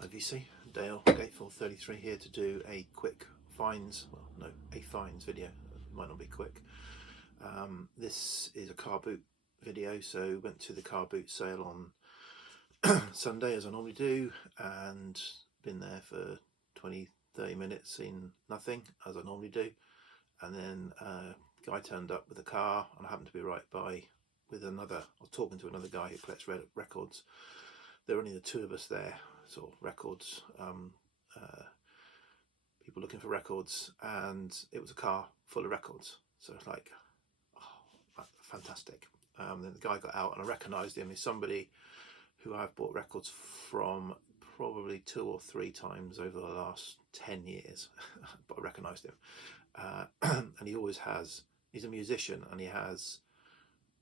Hi VC, Dale, Gateful 33 here to do a quick finds, well no, a finds video. It might not be quick. This is a car boot video, so went to the car boot sale on Sunday as I normally do, and been there for 20-30 minutes, seen nothing as I normally do, and then a guy turned up with a car and I happened to be right by with another, I was talking to another guy who collects records. There were only the two of us there, sort of records, people looking for records, and it was a car full of records. So it's like, oh, fantastic. Then the guy got out and I recognised him as somebody who I've bought records from probably 2 or 3 times over the last 10 years, but I recognised him. And he always has, he's a musician and he has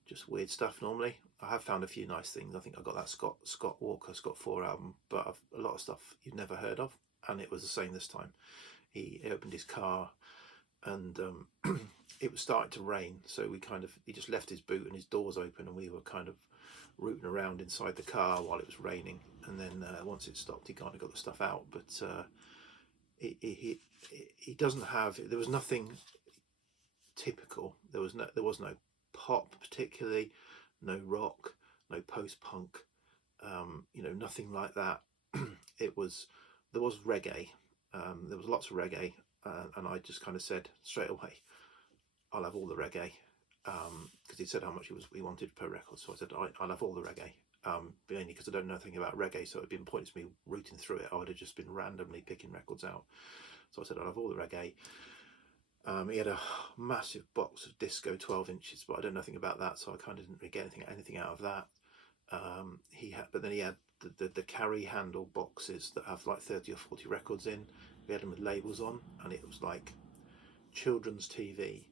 just weird stuff normally. I have found a few nice things. I think I got that Scott Walker, Scott 4 album, but a lot of stuff you've never heard of, and it was the same this time. He opened his car and it was starting to rain, so he just left his boot and his doors open, and we were kind of rooting around inside the car while it was raining, and then once it stopped he kind of got the stuff out, but he doesn't have, there was nothing typical. There was no pop particularly, no rock, no post-punk, nothing like that. There was reggae, there was lots of reggae, and I just kind of said straight away, I'll have all the reggae, because he said how much he wanted per record, so I said I'll have all the reggae, mainly because I don't know anything about reggae, so it'd been pointless me rooting through it. I would have just been randomly picking records out, so I said I'll have all the reggae. He had a massive box of disco 12 inches, but I don't know anything about that, so I kind of didn't really get anything out of that. But then he had the carry handle boxes that have like 30 or 40 records in. We had them with labels on, and it was like children's TV,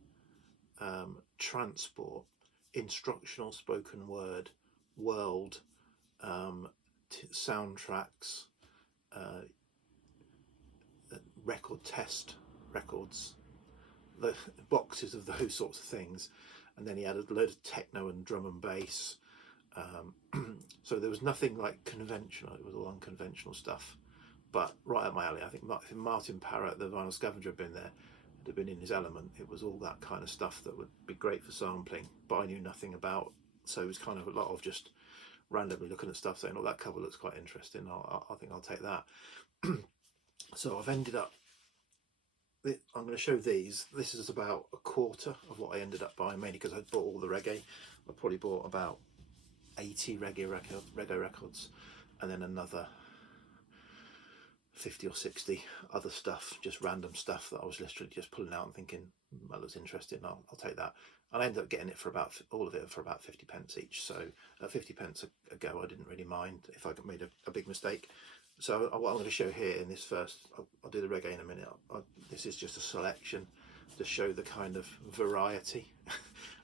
transport, instructional spoken word, world, soundtracks, record test records, the boxes of those sorts of things. And then he had a load of techno and drum and bass, so there was nothing like conventional. It was all unconventional stuff, but right up my alley. I think if Martin Parrott, the vinyl scavenger, had been there, it'd have been in his element. It was all that kind of stuff that would be great for sampling, but I knew nothing about, so it was kind of a lot of just randomly looking at stuff, saying, oh, that cover looks quite interesting, I think I'll take that. So I've ended up, I'm going to show these. This is about a quarter of what I ended up buying, mainly because I bought all the reggae. I probably bought about 80 reggae records, and then another 50 or 60 other stuff, just random stuff that I was literally just pulling out and thinking, that looks interesting, I'll take that. And I ended up getting it for about, all of it for about 50 pence each. So at 50 pence a go, I didn't really mind if I made a big mistake. So what I'm going to show here in this first, I'll do the reggae in a minute. This is just a selection to show the kind of variety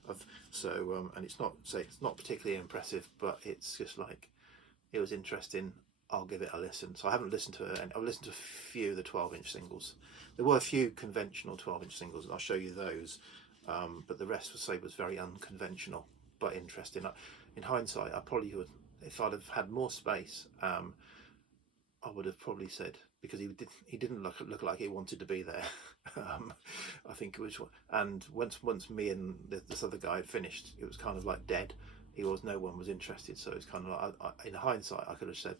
of, so and it's not particularly impressive, but it's just like, it was interesting. I'll give it a listen. So I haven't listened to it, and I've listened to a few of the 12-inch singles. There were a few conventional 12-inch singles, and I'll show you those, but the rest was very unconventional but interesting. In hindsight, I probably would, if I'd have had more space, I would have probably said, because he didn't look like he wanted to be there. I think it was, and once me and this other guy had finished, it was kind of like dead. No one was interested. So it's kind of like, in hindsight, I could have said,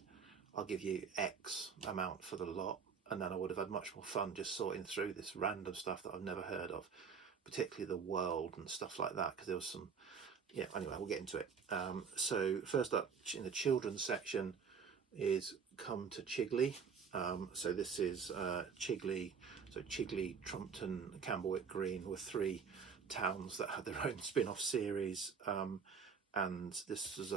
I'll give you X amount for the lot, and then I would have had much more fun just sorting through this random stuff that I've never heard of, particularly the world and stuff like that, because there was some, yeah, anyway, we'll get into it. So first up in the children's section is Come to Chigley. So this is Chigley, so Chigley, Trumpton, Camberwick Green were 3 towns that had their own spin-off series, and this was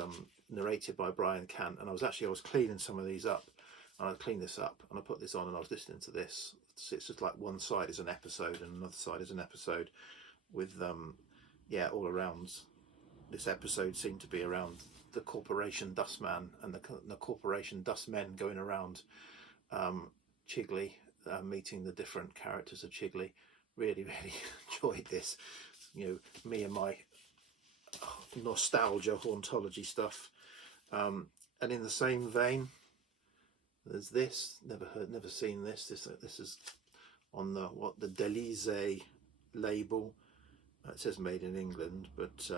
narrated by Brian Cant. And I was cleaning some of these up, and I cleaned this up and I put this on and I was listening to this. It's just like one side is an episode and another side is an episode with yeah, all around this episode seemed to be around the Corporation Dustman and the Corporation Dustmen going around Chigley, meeting the different characters of Chigley. Really enjoyed this. Me and my nostalgia hauntology stuff. And in the same vein, There's this, never seen this. This is on the Delize label. It says made in England, but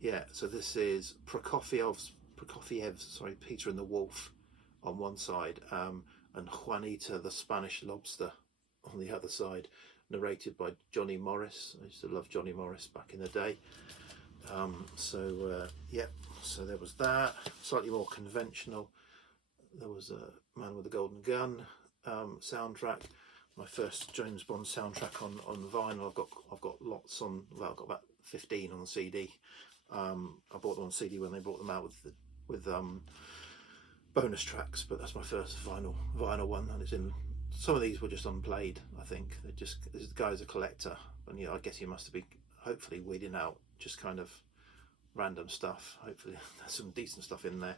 yeah. So this is Prokofiev's Peter and the Wolf on one side, and Juanita the Spanish Lobster on the other side, narrated by Johnny Morris. I used to love Johnny Morris back in the day. Yeah, so there was that. Slightly more conventional. There was a Man with a Golden Gun soundtrack. My first James Bond soundtrack on vinyl. I've got lots on. Well, I've got about 15 on CD. I bought them on CD when they brought them out with bonus tracks, but that's my first vinyl one, and it's in. Some of these were just unplayed. I think this guy's a collector, and I guess he must have been hopefully weeding out just kind of random stuff. Hopefully there's some decent stuff in there.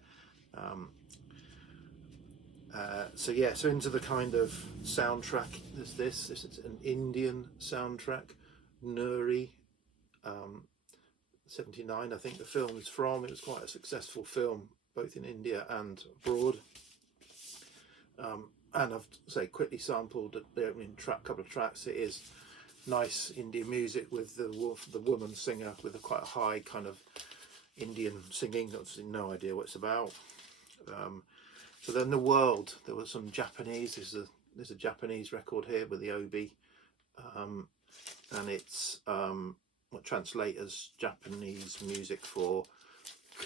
So yeah, so into the kind of soundtrack. There's this is an Indian soundtrack, Nuri, 79 I think the film is from. It was quite a successful film both in India and abroad. And I've quickly sampled the opening couple of tracks. It is nice Indian music with the woman singer with quite a high kind of Indian singing. Obviously no idea what it's about. So then the world, there was some Japanese. There's a Japanese record here with the obi, and it's what translate as Japanese music for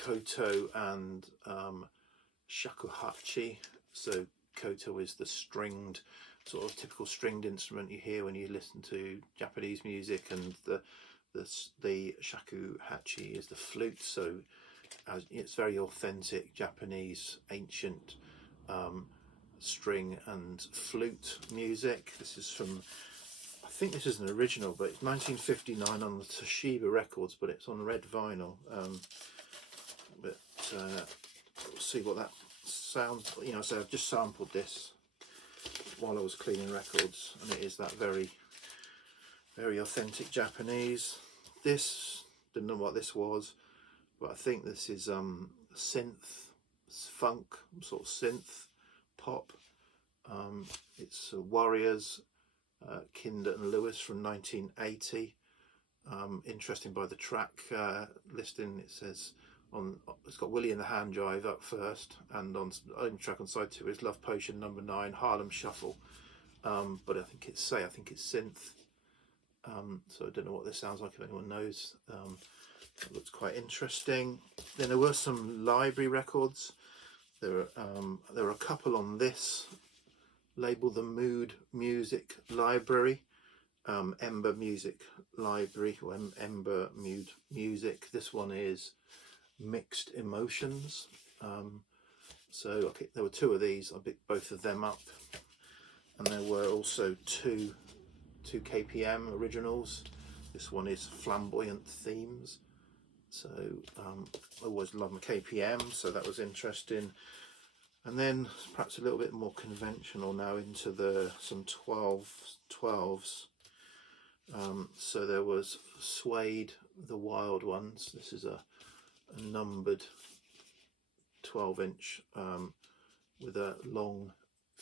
koto and shakuhachi. So koto is the stringed, sort of typical stringed instrument you hear when you listen to Japanese music, and the shakuhachi is the flute. So it's very authentic Japanese ancient string and flute music. This is from, I think this is an original, but it's 1959 on the Toshiba records, but it's on red vinyl. But we'll see what that sounds. So I've just sampled this while I was cleaning records, and it is that very, very authentic Japanese. This, didn't know what this was, but I think this is synth funk, sort of synth pop. It's Warriors, Kinder and Lewis from 1980. Interesting by the track listing, it says it's got Willie and the Hand Drive up first, and on track on side 2 is Love Potion number 9, Harlem Shuffle. But I think it's synth. So I don't know what this sounds like if anyone knows. It looks quite interesting. Then there were some library records. There are a couple on this label, the Mood Music Library, Ember Music Library, or Ember Mood Music. This one is Mixed Emotions. So okay, there were 2 of these. I picked both of them up, and there were also two KPM originals. This one is Flamboyant Themes. So I always love my KPM, so that was interesting. And then perhaps a little bit more conventional now into some 12s. So there was Suede, The Wild Ones. This is a numbered 12-inch with a long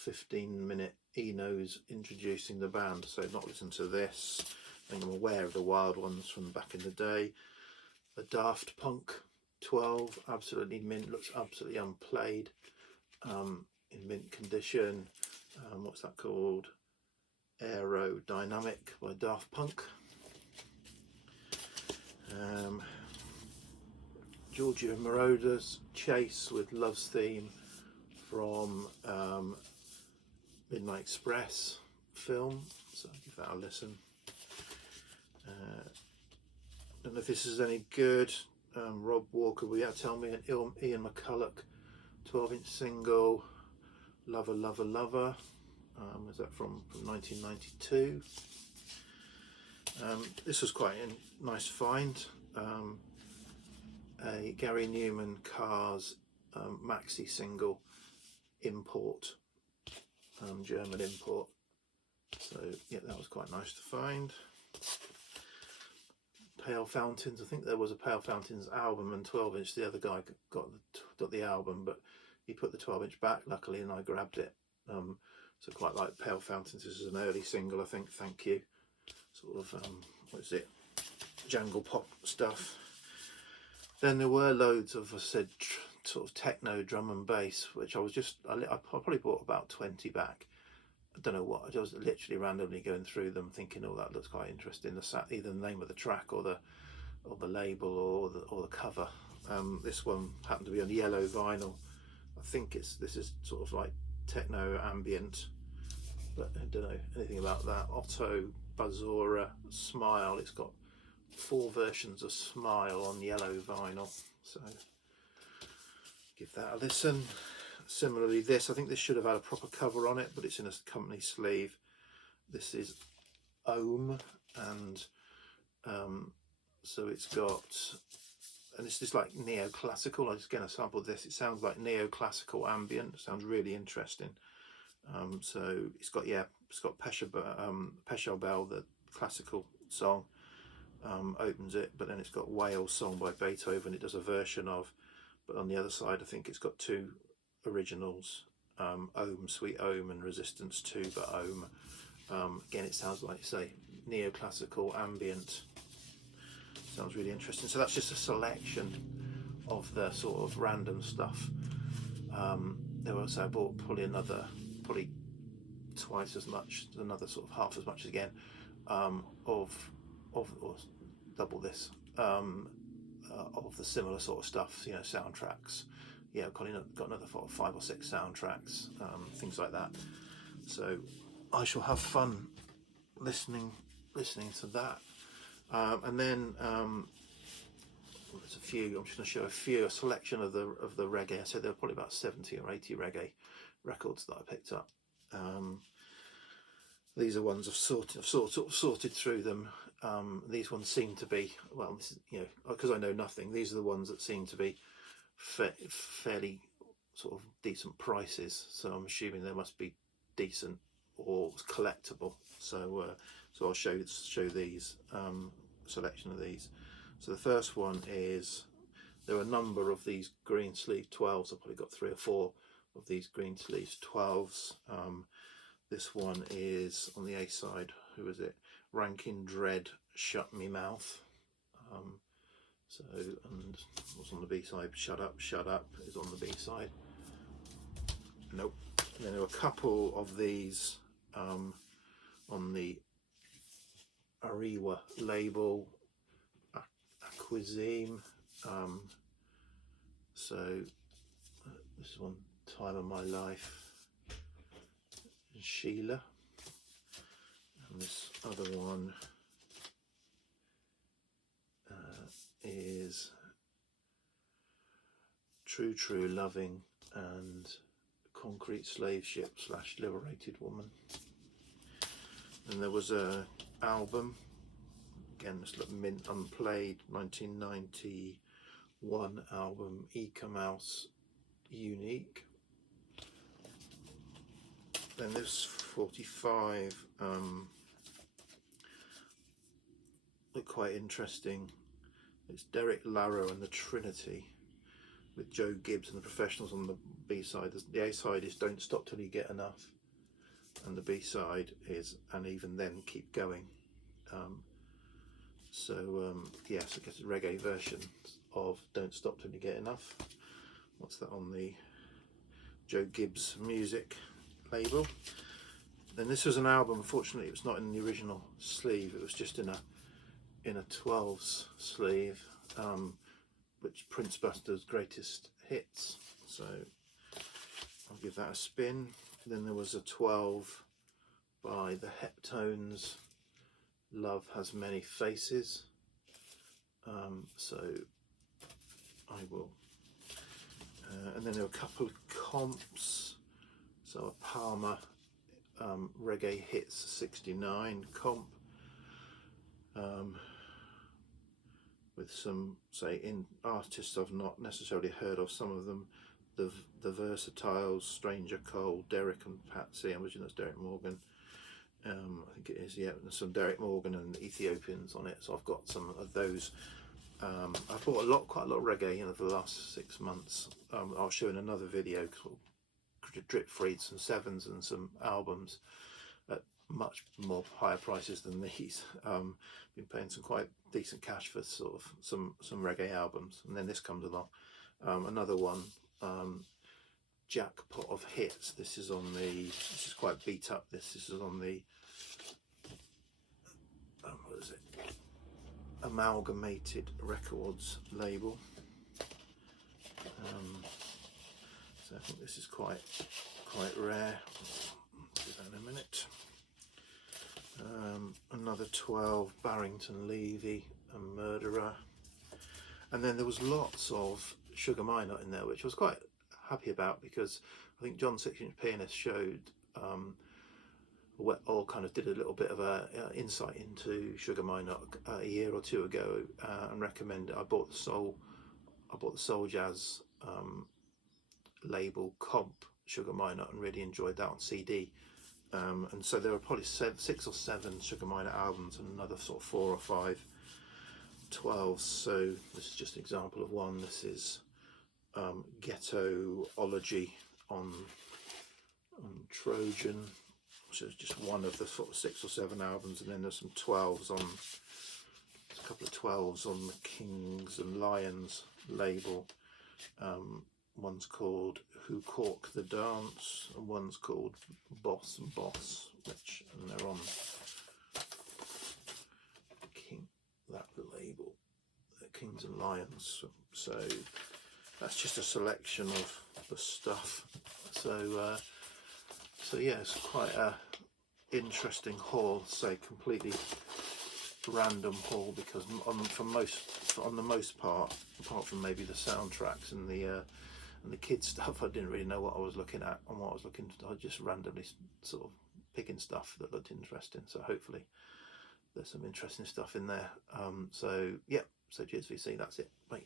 15-minute E-nose introducing the band. So I've not listened to this. I think I'm aware of the Wild Ones from back in the day. A Daft Punk 12, absolutely mint, looks absolutely unplayed, in mint condition. What's that called? Aerodynamic by Daft Punk. Giorgio Moroder's Chase with Love's Theme from Midnight Express film, so I'll give that a listen. Don't know if this is any good. Rob Walker, will you tell me? An Ian McCulloch 12-inch single, Lover Lover Lover. Was that from 1992? This was quite a nice find. A Gary Newman Cars maxi single import, German import. So yeah, that was quite nice to find. Pale Fountains, I think there was a Pale Fountains album and 12-inch. The other guy got the album, but he put the 12-inch back, luckily, and I grabbed it. So quite like Pale Fountains. This is an early single, I think. Thank you. Sort of what is it? Jungle pop stuff. Then there were loads of, I said, sort of techno drum and bass, which I probably bought about 20 back. I don't know what, I was literally randomly going through them thinking, oh, that looks quite interesting. Either the name of the track or the label or the cover. This one happened to be on yellow vinyl. I think this is sort of like techno ambient, but I don't know anything about that. Otto Bazora Smile. It's got 4 versions of Smile on yellow vinyl, so give that a listen. Similarly, I think this should have had a proper cover on it, but it's in a company sleeve. This is Ohm, and so it's got, and it's just like neoclassical. I just get a sample of this. It sounds like neoclassical ambient. It sounds really interesting. So it's got Pechabelle, the classical song, opens it, but then it's got Whale Song by Beethoven. It does a version of, but on the other side, I think it's got 2 originals, Ohm, Sweet Ohm, and Resistance 2, but Ohm. Again, it sounds like, say, neoclassical ambient. Sounds really interesting. So that's just a selection of the sort of random stuff. There was, I bought probably twice as much, another sort of half as much again, or double this, of the similar sort of stuff, soundtracks. Yeah, I've got another 5 or 6 soundtracks, things like that. So I shall have fun listening to that. And then there's a few. I'm just going to show a selection of the reggae. I said there were probably about 70 or 80 reggae records that I picked up. These are ones I've sort of sorted through them. These ones seem to be, well, this is, because I know nothing. These are the ones that seem to be fairly sort of decent prices. So I'm assuming they must be decent or collectible. So I'll show these, selection of these. So the first one is, there are a number of these green sleeve 12s. I've probably got 3 or 4 of these green sleeves 12s. This one is on the A side. Who is it? Rankin Dread, Shut Me Mouth. And what's on the B side? Shut Up is on the B side. Nope. And then there are a couple of these on the Ariwa label, Aquazime. This is one, Time of My Life, Sheila, and this other one is True Loving and Concrete Slave Ship / Liberated Woman. And there was a album, again, this look mint unplayed, 1991 album, Eca Mouse Unique. Then there's 45, look quite interesting. It's Derek Larrow and the Trinity with Joe Gibbs and the Professionals on the B side. The A side is Don't Stop Till You Get Enough, and the B side is And Even Then Keep Going. Yes, I guess a reggae version of Don't Stop Till You Get Enough. What's that on the Joe Gibbs music label? Then this was an album. Unfortunately, it was not in the original sleeve. It was just in a 12s sleeve, which Prince Buster's Greatest Hits. So I'll give that a spin. Then there was a 12 by the Heptones, Love Has Many Faces. So I will. And then there were a couple of comps. So a Palmer Reggae Hits 69 comp. With some, say, artists I've not necessarily heard of, some of them, the Versatiles, Stranger Cole, Derek and Patsy. I'm assuming that's Derek Morgan. I think it is, yeah. There's some Derek Morgan and Ethiopians on it, so I've got some of those I bought quite a lot of reggae in the last 6 months. I'll show in another video, drip freed some 7s and some albums at much more higher prices than these. Been paying some quite decent cash for sort of some reggae albums, and then this comes along. Another one, Jackpot of Hits. This is this is quite beat up. This is on the what is it? Amalgamated Records label. So I think this is quite rare. I'll do that in a minute. Another 12, Barrington Levy and Murderer. And then there was lots of Sugar Minott in there, which I was quite happy about, because I think John 6-inch Pianist showed or kind of did a little bit of a insight into Sugar Minott a year or two ago, and recommended. I bought the Soul Jazz label comp Sugar Minott and really enjoyed that on CD. And so there were probably 6 or 7 Sugar Minott albums and another sort of 4 or 5 12s. So this is just an example of one. This is Ghettoology on Trojan, which is just one of the sort of 6 or 7 albums, and then there's some 12s on, a couple of 12s on the Kings and Lions label. One's called Who Cork the Dance, and one's called Boss and Boss, and they're on that label, the Kings and Lions. So that's just a selection of the stuff. So yeah, it's quite a interesting haul. Say completely random haul, because on the most part, apart from maybe the soundtracks and the kids stuff, I didn't really know what I was looking at and what I was looking for. I just randomly sort of picking stuff that looked interesting. So hopefully there's some interesting stuff in there. So yeah, so cheers VC, that's it. Bye.